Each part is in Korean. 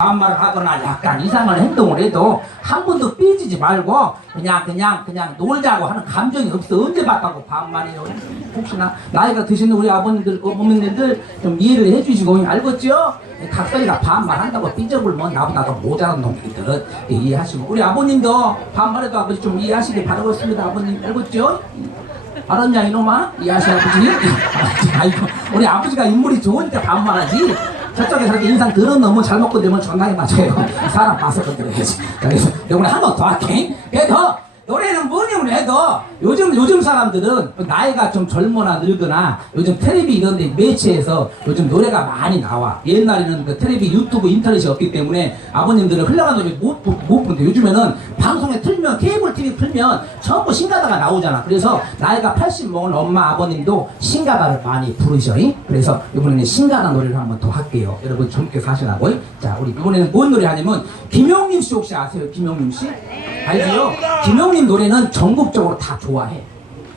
반말을 하거나 약간 이상한 행동을 해도 한 번도 삐지지 말고 그냥 그냥 그냥 놀자고 하는 감정이 없어 언제 봤다고 반말이에요 혹시나 나이가 드시는 우리 아버님들 어머님들 좀 이해를 해주시고 알겠죠? 각설이가 반말한다고 삐져불면 나보다 더 모자란 놈이거든 이해하시고 우리 아버님도 반말해도 아버지 좀 이해하시길 바라겠습니다 아버님 알겠죠? 알았냐 이놈아? 이해하시 아버지? 아이고 우리 아버지가 인물이 좋으니까 반말하지 저쪽에서 이렇게 인상 들은 놈은 잘 먹고 되면 존나게 맞아요. 사람 봐서 건드려야지. 그래서 요번에 한 번 더 할게. 그래도 노래는 뭐냐면 해도 요즘 요즘 사람들은 나이가 좀 젊거나 늙거나 요즘 텔레비 이런데 매체에서 요즘 노래가 많이 나와 옛날에는 그 텔레비 유튜브 인터넷이 없기 때문에 아버님들은 흘러간 노래 못, 부- 못 부는데 요즘에는 방송에 틀면 케이블 TV 틀면 전부 신가다가 나오잖아 그래서 나이가 80 먹은 엄마 아버님도 신가다를 많이 부르셔 잉? 그래서 이번에는 신가다 노래를 한번 더 할게요 여러분 젊게 사시라고 잉? 자 우리 이번에는 뭔 노래 하냐면 김용림 씨 혹시 아세요 김용림 씨? 알지요? 김용림 노래는 전국적으로 다 좋 아해.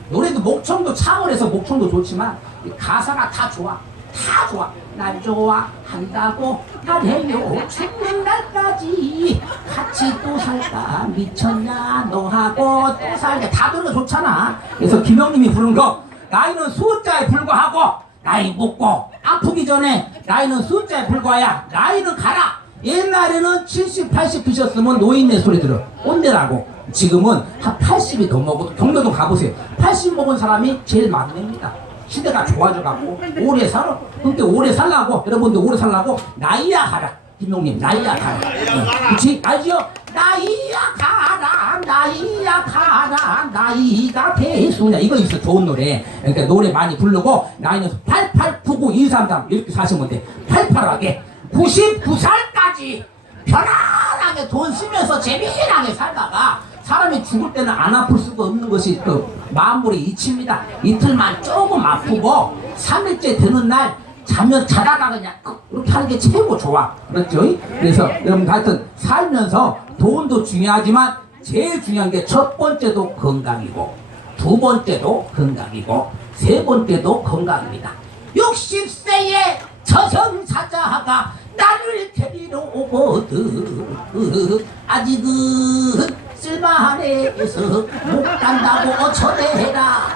노래도 목청도 차원에서 목청도 좋지만 이 가사가 다 좋아. 다 좋아. 날 좋아한다고 나래요 죽는 날까지 같이 또 살까 미쳤냐 너하고 또 살게 다 노래 좋잖아. 그래서 김용림이 부른 거 나이는 숫자에 불과하고 나이 먹고 아프기 전에 나이는 숫자에 불과야 나이는 가라. 옛날에는 70, 80 드셨으면 노인네 소리 들어. 꼰대라고. 지금은 한 80이 더 먹어도 경로도 가보세요. 80 먹은 사람이 제일 막내입니다. 시대가 좋아져갖고 오래 살아. 근데 오래 살라고 여러분들 오래 살라고 나이야 가라. 김용님 나이야 가라. 어, 그치? 알지요? 나이야 가라 나이야 가라 나이가 배수냐 이거 있어 좋은 노래 그러니까 노래 많이 부르고 나이는 88, 99, 233 이렇게 사시면 돼 88하게 99살까지 편안하게 돈 쓰면서 재미나게 살다가 사람이 죽을 때는 안 아플 수가 없는 것이 그 마음물의 이치입니다. 이틀만 조금 아프고 3일째 되는 날 자면 자다가 그냥 끄- 이렇게 하는 게 최고 좋아. 그렇죠? 그래서 여러분 하여튼 살면서 돈도 중요하지만 제일 중요한 게 첫 번째도 건강이고 두 번째도 건강이고 세 번째도 건강입니다. 60세의 저승사자가 나를 데리러 오거든. 아직은 쓸만해서 못 간다고 전해라.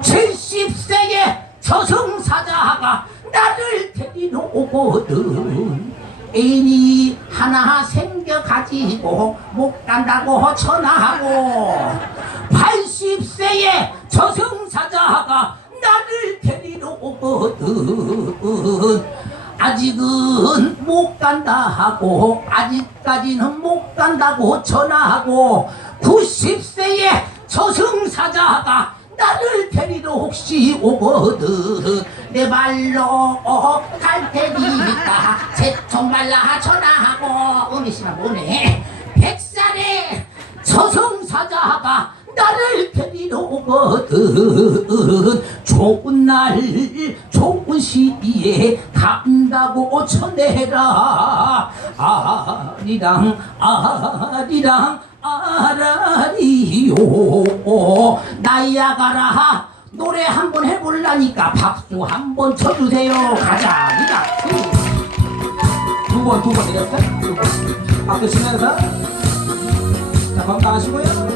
70세의 저승사자가 나를 데리러 오거든. 애인이 하나 생겨가지고 못 간다고 전화하고 80세의 저승사자가 나를 데리러 오거든 아직은 못 간다 하고 아직까지는 못 간다고 전화하고 90세의 저승사자가 나를 데리러 혹시 오거든. 내 발로 갈 테니까 새총 발라 전화하고. 음이 씨가 뭐네. 백살의 저승사자가 나를 데리러 오거든. 좋은 날 좋은 시기에 간다고 전해라. 아리랑 아리랑 아라리요. 나야가라. 노래 한 번 해볼라니까 박수 한 번 쳐주세요. 가자. 니가 두번 두번 내렸어요 박수 치면서. 자, 건강하시고요.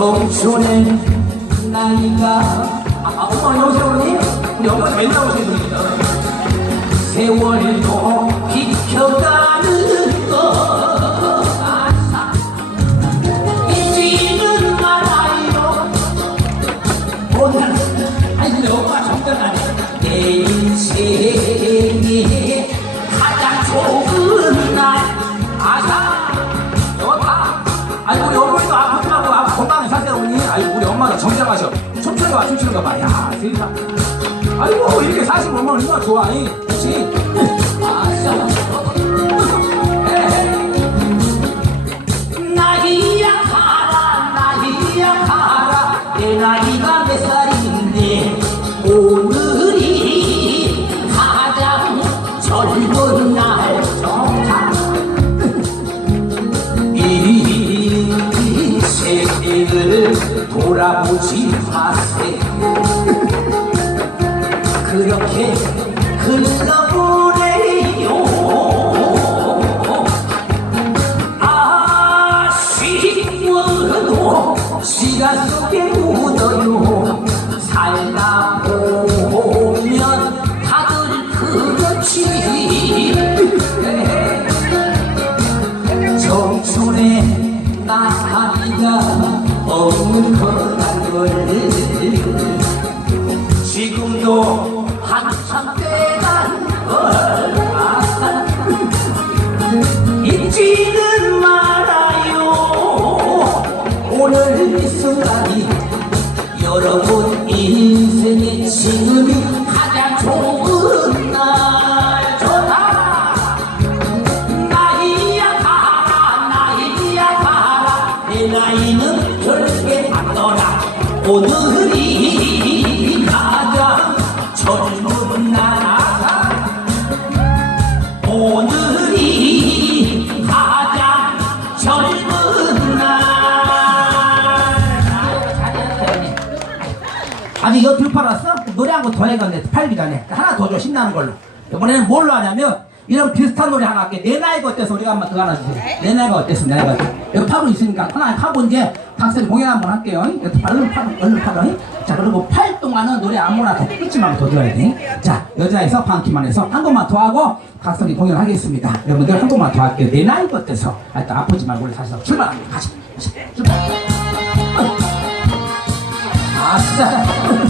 청춘의 나이가 아, 어머니? 우리 엄마 맨날 오시는 분이죠 세월도 비켜가 거봐 춤추는 거봐야 세상 아이고 이렇게 사시면 엄마 얼마나 좋아 이. 그치 오늘 이 순간이 여러분 인생의 지금이 가장 좋은 날. 좋다 나이야 가라 나이야 가라. 내 나이는 결국에 안 떠나. 오늘이 이거 덜 팔았어? 노래 한 거 더 해갔네. 팔기 전에 하나 더 줘. 신나는 걸로. 이번에는 뭘로 하냐면 이런 비슷한 노래 하나 할게. 내 나이가 어때서 우리가 한번 그거 하나 주세요. 내 나이가 어때서 내 나이가 어때서 여기 파고 있으니까 하나 파고 이제 각색 공연 한번 할게요. 여기 얼른 파고 얼른 파고 자 그리고 팔 동안은 노래 아무나 더 끊지 말고 더 들어야 돼자 여자에서 방키만 해서 한 곡만 더 하고 각성이 공연 하겠습니다. 여러분들 한 곡만 더 할게요. 내 나이가 어때서? 하여튼 아프지 말고 우리 다시 출발합니다. 가자, 출발. 아싸 엄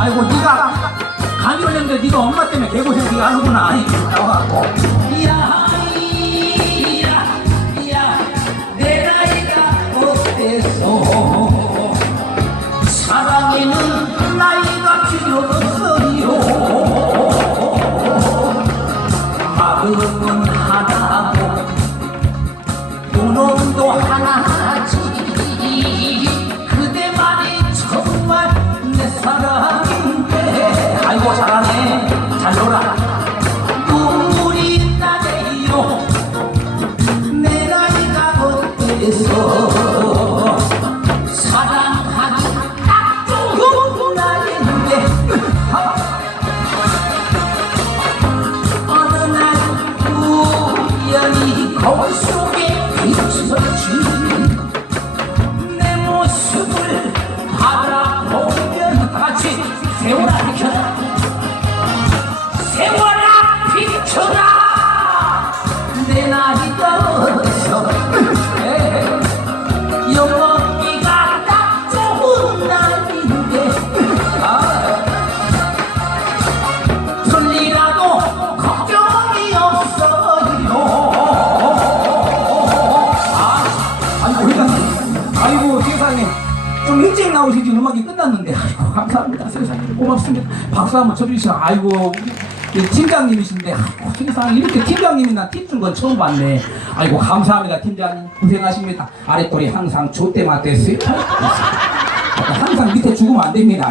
아이고 네가 감이 올렸는데 네가 엄마 때문에 개고생 네가 하는구나. 아이 나와갖고 이야 사랑에는 나이가 필요 없어 거울 속에 비춰 고맙습니다. 박수 한번 쳐주시죠 아이고 이 팀장님이신데 아이고 세상에 이렇게 팀장님이나 팀준 건 처음 봤네. 아이고 감사합니다 팀장님. 고생하십니다. 아랫돌이 항상 좆대 맞댔어요. 항상 밑에 죽으면 안 됩니다.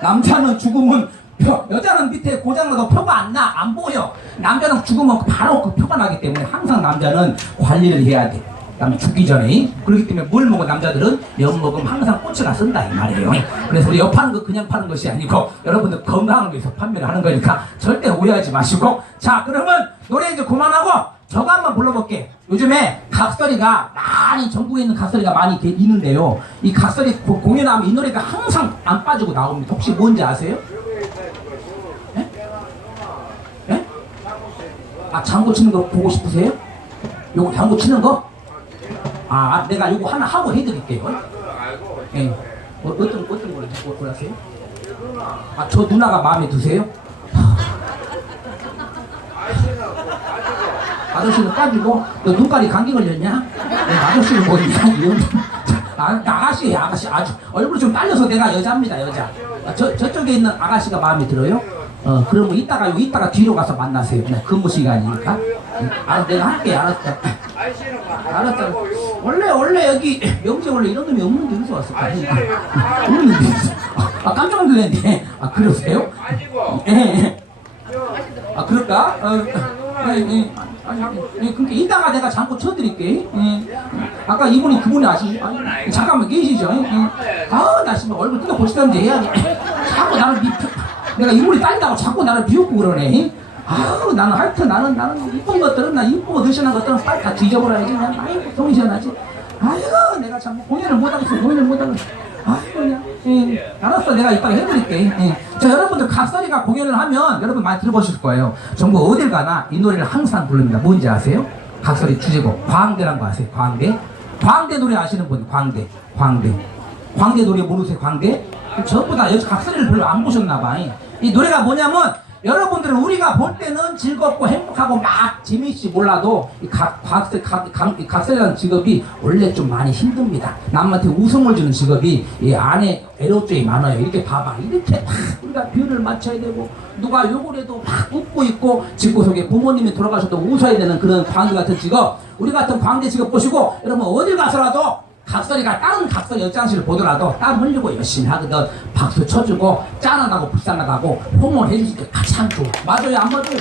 남자는 죽으면 표, 여자는 밑에 고장나도 표가 안 나, 안 보여. 남자는 죽으면 바로 그 표가 나기 때문에 항상 남자는 관리를 해야 돼. 그다음에 죽기 전에 그렇기 때문에 물 먹은 남자들은 엿 먹으면 항상 꼬치가 쓴다 이 말이에요. 그래서 우리 엿 파는 거 그냥 파는 것이 아니고 여러분들 건강을 위해서 판매를 하는 거니까 절대 오해하지 마시고 자 그러면 노래 이제 그만하고 저거 한번 불러볼게. 요즘에 각설이가 많이 전국에 있는 각설이가 많이 게- 있는데요. 이 각설이 고- 공연하면 이 노래가 항상 안 빠지고 나옵니다. 혹시 뭔지 아세요? 예? 예? 아 장구 치는 거 보고 싶으세요? 요거 장구 치는 거? 아 내가 요거 하나 하고 해드릴게요. 예. 어, 어떤 어떤 걸 뭐- 골랐어요? 아 저 누나가 마음에 드세요? 아저씨는 빠지고 너 눈깔이 감기 걸렸냐? 네, 아저씨는 뭐냐? 이런 아, 아가씨 아가씨 아주 얼굴이 좀 딸려서 내가 여자입니다 여자 아, 저, 저쪽에 있는 아가씨가 마음에 들어요? 어 그러면 이따가 요 이따가 뒤로 가서 만나세요 네, 근무 시간이니까 응, 알았 내가 할게 알았어 알았어 원래 원래 여기 명재 원래 이런 놈이 없는데 어디서 왔을까 없는데 아 깜짝 놀랐네 아 그러세요? 예, 예. 아 그럴까? 어, 예, 예. 아니, 예, 그러니까 이따가 내가 잠깐 쳐드릴게. 예. 아까 이분이 그분이 아시? 아니, 잠깐만 계시죠? 예. 아 나 지금 얼굴 뜯어 보시던데 해야지. 자꾸 나를 비, 내가 이분이 딸린다고 자꾸 나를 비웃고 그러네. 아우 나는 하여튼 나는 나는 이쁜 것들은 나 이쁘고 드시는 것들은 빨리 다 뒤져버려야지. 그냥 아이고 시원하지. 아이고 내가 참 공연을 못하겠어 공연을 못하겠어. 아이고 그냥 예. 알았어 내가 이따가 해드릴게. 예. 자 여러분들 각설이가 공연을 하면 여러분 많이 들어보실 거예요. 전국 어딜 가나 이 노래를 항상 부릅니다. 뭔지 아세요? 각설이 주제곡 광대란 거 아세요? 광대. 광대 노래 아시는 분 광대. 광대. 광대 노래 모르세요? 광대? 전부 다 여자 각설이를 별로 안 보셨나 봐. 이 노래가 뭐냐면 여러분들은 우리가 볼 때는 즐겁고 행복하고 막 재미있지 몰라도 이 각, 각, 각, 이 각설이라는 직업이 원래 좀 많이 힘듭니다. 남한테 웃음을 주는 직업이 이 안에 애로점이 많아요. 이렇게 봐봐. 이렇게 막 우리가 뷰를 맞춰야 되고 누가 욕을 해도 막 웃고 있고 집구석에 부모님이 돌아가셔도 웃어야 되는 그런 광대 같은 직업 우리 같은 광대 직업 보시고 여러분 어딜 가서라도 각설이가 다른 각설 연장실을 보더라도 땀 흘리고 열심히 하거든. 박수 쳐주고 짠하다고 불쌍하다고 해주실 때 가장 좋아. 맞아요 안 맞아요?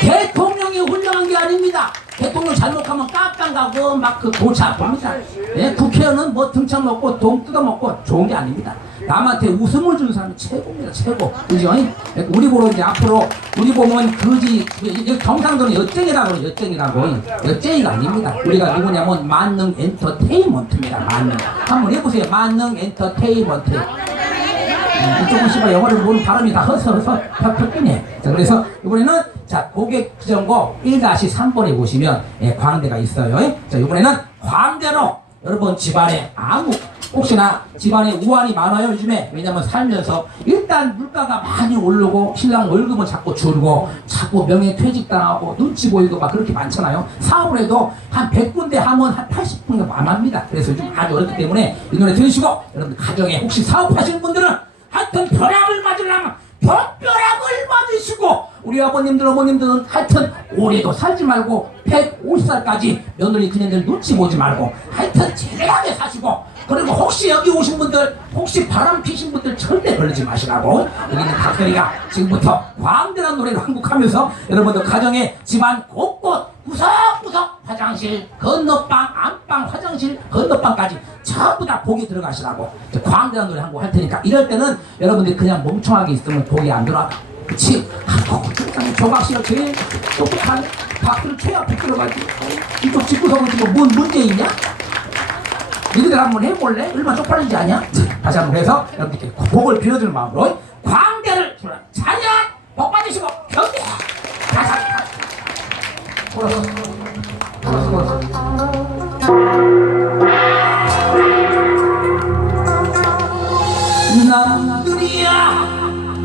대통령이 훌륭한 게 아닙니다 대통령 잘못하면 깜깜 가고 막그 골치 아픕니다. 예, 국회의원은 뭐 등창 먹고 돈 뜯어먹고 좋은 게 아닙니다. 남한테 웃음을 주는 사람이 최고입니다. 최고. 그죠? 예, 우리 보러 이제 앞으로 우리 보면 그지 경상도는 여쟁이라고 여쟁이라고. 여쟁이가 아닙니다. 우리가 누구냐면 만능 엔터테인먼트입니다. 만능. 한번 해보세요. 만능 엔터테인먼트. 음, 이쪽은 씨발 영어를 모르는 발음이 다 허서허서 펴펴쁘네. 자 그래서 이번에는 자 고객 지정고 1-3번에 보시면 예, 광대가 있어요. 예? 자 이번에는 광대로 여러분 집안에 아무 혹시나 집안에 우환이 많아요 요즘에. 왜냐면 살면서 일단 물가가 많이 오르고 신랑 월급은 자꾸 줄고 자꾸 명예 퇴직당하고 눈치 보이고 막 그렇게 많잖아요. 사업을 해도 한 100군데 하면 한 80군데 만합니다. 그래서 요즘 아주 어렵기 때문에 이 노래 들으시고 여러분 가정에 혹시 사업하시는 분들은 하여튼 벼락을 맞으려면 벼락을 맞으시고 우리 아버님들 어머님들은 하여튼 오래도 살지 말고 150살까지 며느리 그년들 눈치 보지 말고 하여튼 제대하게 사시고 그리고 혹시 여기 오신 분들 혹시 바람 피신 분들 절대 걸리지 마시라고. 여기 있는 각설이가 지금부터 광대란 노래를 한국하면서 여러분들 가정에 집안 곳곳 구석구석 화장실 건너방 안방 화장실 건너방까지 전부 다 복이 들어가시라고. 저 광대란 노래 한 곡 할 테니까 이럴 때는 여러분들이 그냥 멍청하게 있으면 복이 안 들어가 그 치? 아, 조각씨가 제일 똑똑한 박수를 최앞에 들어가지고 이쪽 집구석은 지금 뭔 문제 있냐? 너희들 한번 해볼래? 얼마나 쪽팔리지 않냐? 다시 한번 해서 여러분께 복을 빌어주는 마음으로 광대를 주라 자연 복 받으시고 경대 다시 돌아서 돌아서 돌아서 남들이야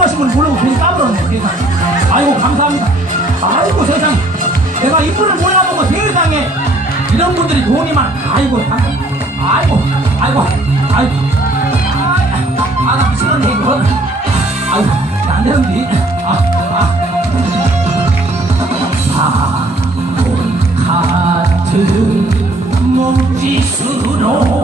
훌륭하신 분을 몰라보고 괜히 까불었네 세상 아이고 감사합니다. 아이고 세상 내가 이분을 몰라보고 세상에 이런 분들이 돈이 많아. 아이고 다- 아이고 아이고 아이고. 아나 미치겠네 이거. 아이고 안 되는데. 아아. 같은 몸짓으로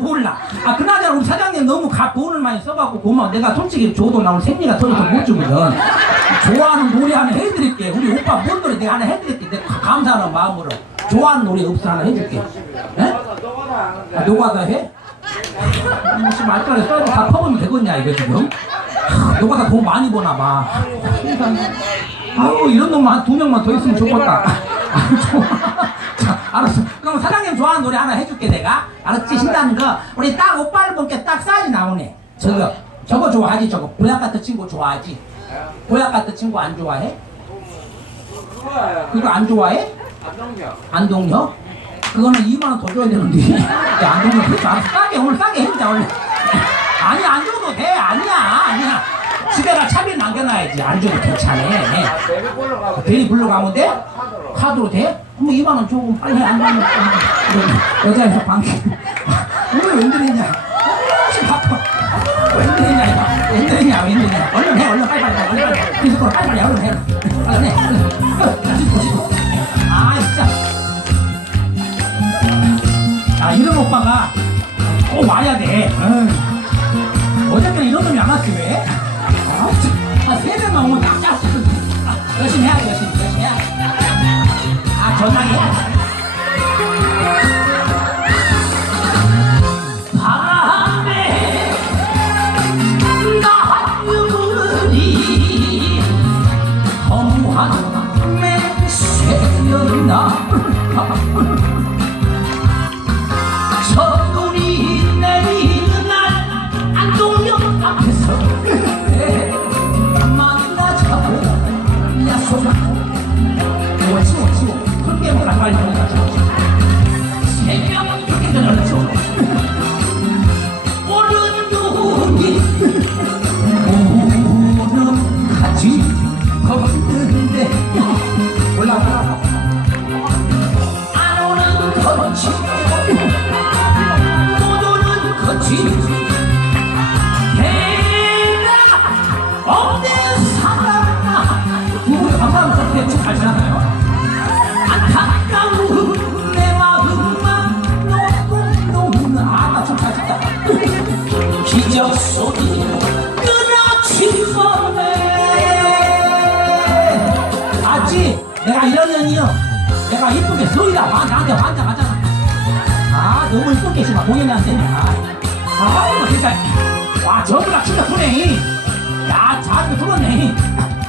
몰라. 아 그나저나 우리 사장님 너무 가 돈을 많이 써갖고 고마워. 내가 솔직히 줘도 나 오늘 생리가 터져서 못 주거든. 좋아하는 노래 하나 해드릴게. 우리 오빠 뭔 노래 내가 하나 해드릴게. 내가 감사하는 마음으로. 좋아하는 노래 없어. 하나 해줄게. 에? 아, 노가다 해? 혹시 말까지 써도 다 퍼보면 되겠냐 이거 지금? 노가다 돈 많이 버나 봐. 세상에. 아유 이런 놈만 한두 명만 더 있으면 좋겠다. 아유 좋아. 자 알았어 그럼 사장님 좋아하는 노래 하나 해줄게 내가 알았지 신나는 거 우리 딱 오빠를 보니까 딱 사이즈 나오네 저거 저거 좋아하지 저거 보약 같은 친구 좋아하지 보약 같은 친구 안 좋아해? 그거 안 좋아해? 안정겨. 안동요? 그거는 2만 원 더 줘야 되는데. 야, 안 주면 그렇지 않아. 싸게, 오늘 싸게 해주자, 원래. 아니, 안 줘도 돼. 아니야, 아니야. 집에다 차비 남겨놔야지. 안 줘도 괜찮아. 내비 보러 가고 대리 불러가면 돼? 카드로. 돼? 그럼 2만 원 주고 빨리 해. 안 가면 여자에서 방귀. 오늘 웬일이냐? 혹시 바빠. 이거. 웬일이냐, 웬일이냐. 얼른 해, 얼른 빨리 빨리 빨리. 얼른 빨리. 그래서 그걸 빨리 빨리 얼른 해. 얼른 해. 얼른. 다시 보시고. 아, 진짜. 아, 이런 오빠가 꼭 와야 돼. 응. 어저께는 이런 놈이 안 왔지, 왜? 명만 오면 딱. 아, 열심히 해야 돼, 열심히, 열심히 해야 돼. 아, 전화기 해야 아 이거 진짜 와 저보다 진짜 크네. 야 잘게 들었네.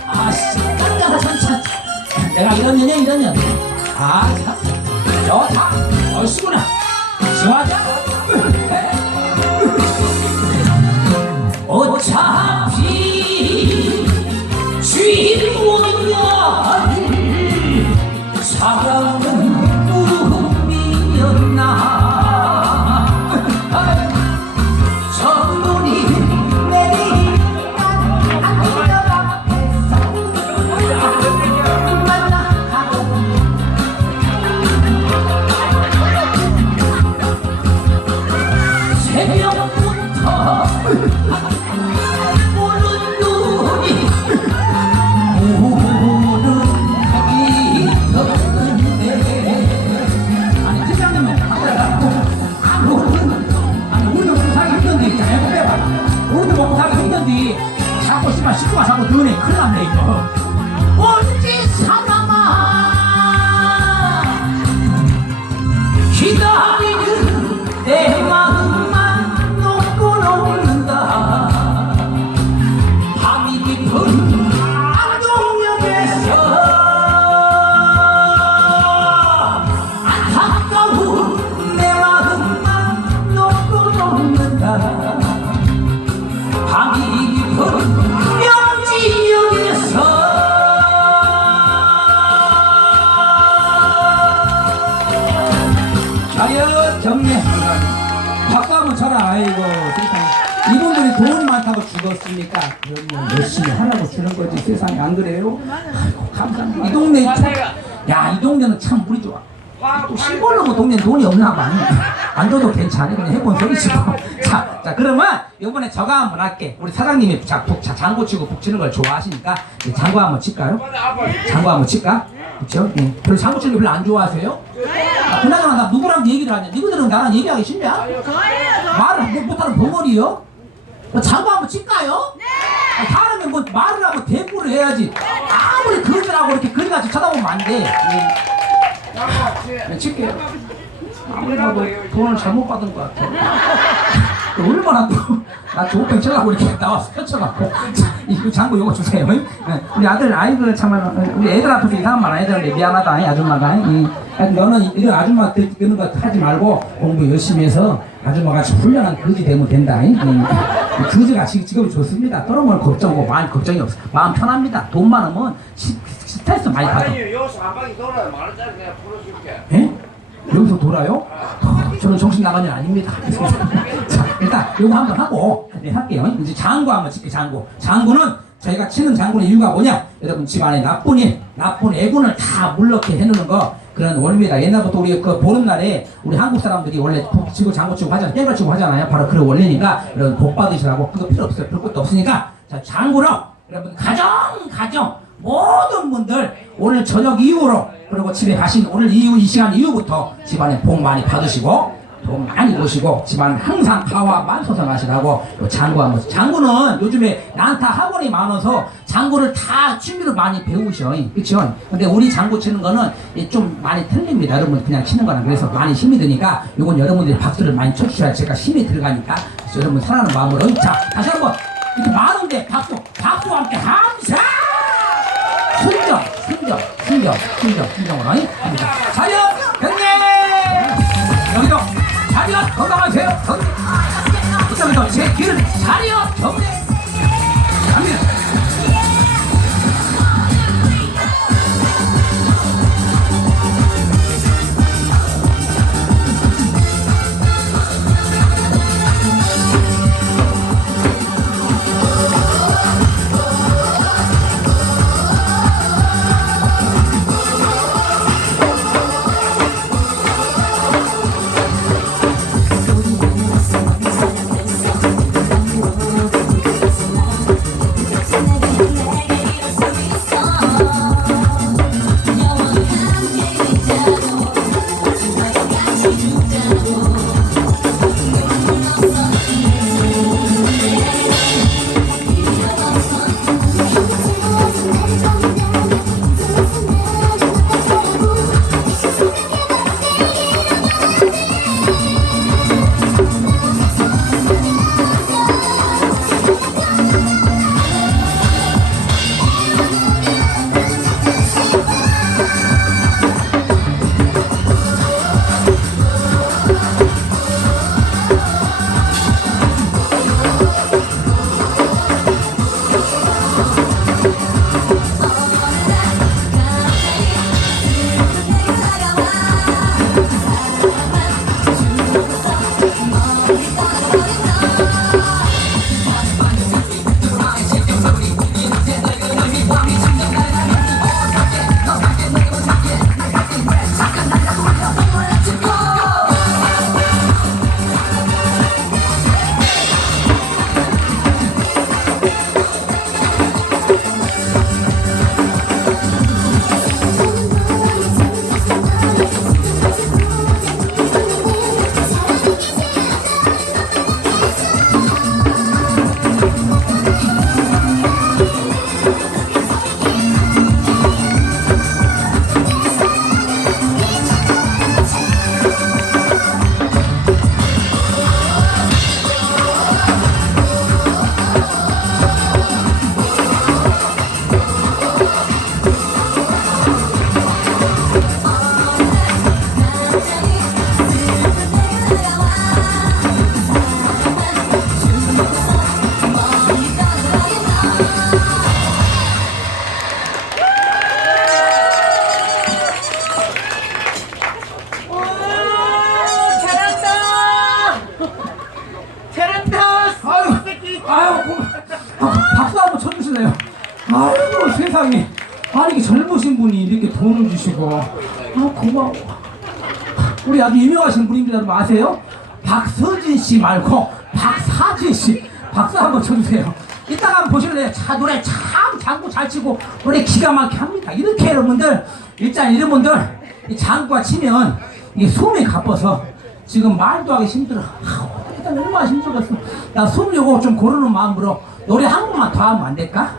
아씨 깜짝아 참참. 내가 이런 년이야 이런 년 아참. 좋다 얼씨구나. 시원하자. 어차피 주인공이야 주는 거지 세상에 안 그래요? 아이고 감사합니다 이 동네 야이 동네는 참 우리 좋아 또 시골로 뭐 동네는 돈이 없나 봐. 안 줘도 괜찮아. 그냥 해본 소리지 뭐. 자, 자, 그러면 이번에 저가 한번 할게. 우리 사장님이 자, 북, 자, 장구 치고 북 치는 걸 좋아하시니까 이제 장구 한번 칠까요? 장구 한번 칠까? 예. 별로 장구 치는 거 별로 안 좋아하세요? 아, 그나저나 나 누구랑 얘기를 하냐? 니구들은 나랑 얘기하기 싫냐? 말을 못- 못하는 벙어리요? 뭐 장구 한번 칠까요? 네! 다 음에 뭐 말을 하고 대꾸를 해야지. 아무리 그들하고 이렇게 그리 같이 쳐다보면 안 돼. 예. 네, 칠게요. 아무리 봐도 돈을 잘못 받은 것 같아. 얼마나 또, 나 조병 치려고 이렇게 나와서 펼쳐갖고. 자, 이거 장구 요거 주세요. 네, 우리 아들, 아이들 참, 우리 애들 앞에서 이상한 말 안 해줬는데 미안하다, 이 아줌마가. 이, 너는 이런 아줌마 듣는 거 하지 말고 공부 열심히 해서 아줌마가 훌륭한 거지 되면 된다. 이, 이, 거지가 지금, 지금 좋습니다. 떨어면 걱정고 마음 걱정이 없어. 마음 편합니다. 돈 많으면 시, 스트레스 많이 받아. 아니 여기서 한 바퀴 돌아야 만 원짜리 그냥 풀어줄게. 예? 여기서 돌아요? 어, 저는 정신 나간 일 아닙니다. 자, 일단 요거 한번 하고 네, 할게요. 이제 장구 한번 칠게요. 장구. 장구는 저희가 치는 장구의 이유가 뭐냐? 여러분 집안에 나쁜 일, 나쁜 애군을 다 물러게 해놓는 거 그런 원리입니다. 옛날부터 우리 그 보름날에 우리 한국 사람들이 원래 복 치고 장구 치고 하잖아요. 땡을 치고 하잖아요. 바로 그런 원리니까 여러분 복 받으시라고 그거 필요 없어요. 별 것도 없으니까 자 장구로 여러분 가정 가정 모든 분들 오늘 저녁 이후로 그리고 집에 가신 오늘 이후 이 시간 이후부터 집안에 복 많이 받으시고 돈 많이 모시고 집안 항상 가와 만 소성하시라고 요 장구 한번 장구는 요즘에 난타 학원이 많아서 장구를 다 취미로 많이 배우셔. 그쵸? 근데 우리 장구 치는 거는 이좀 많이 틀립니다. 여러분 그냥 치는 거는 그래서 많이 힘이 드니까 요건 여러분들이 박수를 많이 쳐주셔야 제가 힘이 들어가니까 여러분 사랑하는 마음으로. 자 다시 한번 이렇게 많은데 박수 박수와 함께 감사! 순정 순정 순정 순정 순정으로 합니다. 자연 경례 여기도 건강하세요 경례 여기도 제 길을 자리요 경 주시고, 아 고마워. 우리 아주 유명하신 분입니다. 여러분 아세요? 박서진 씨 말고 박사진 씨. 박수 한번 쳐주세요. 이따가 한번 보실래요? 차 노래 참 장구 잘 치고 노래 기가 막히게 합니다. 이렇게 여러분들 일단 이런 분들 이 장구가 치면 이게 숨이 가빠서 지금 말도 하기 힘들어. 아우, 일단 얼마나 힘들었어. 나 숨 요거 좀 고르는 마음으로 노래 한 번만 더 하면 안 될까?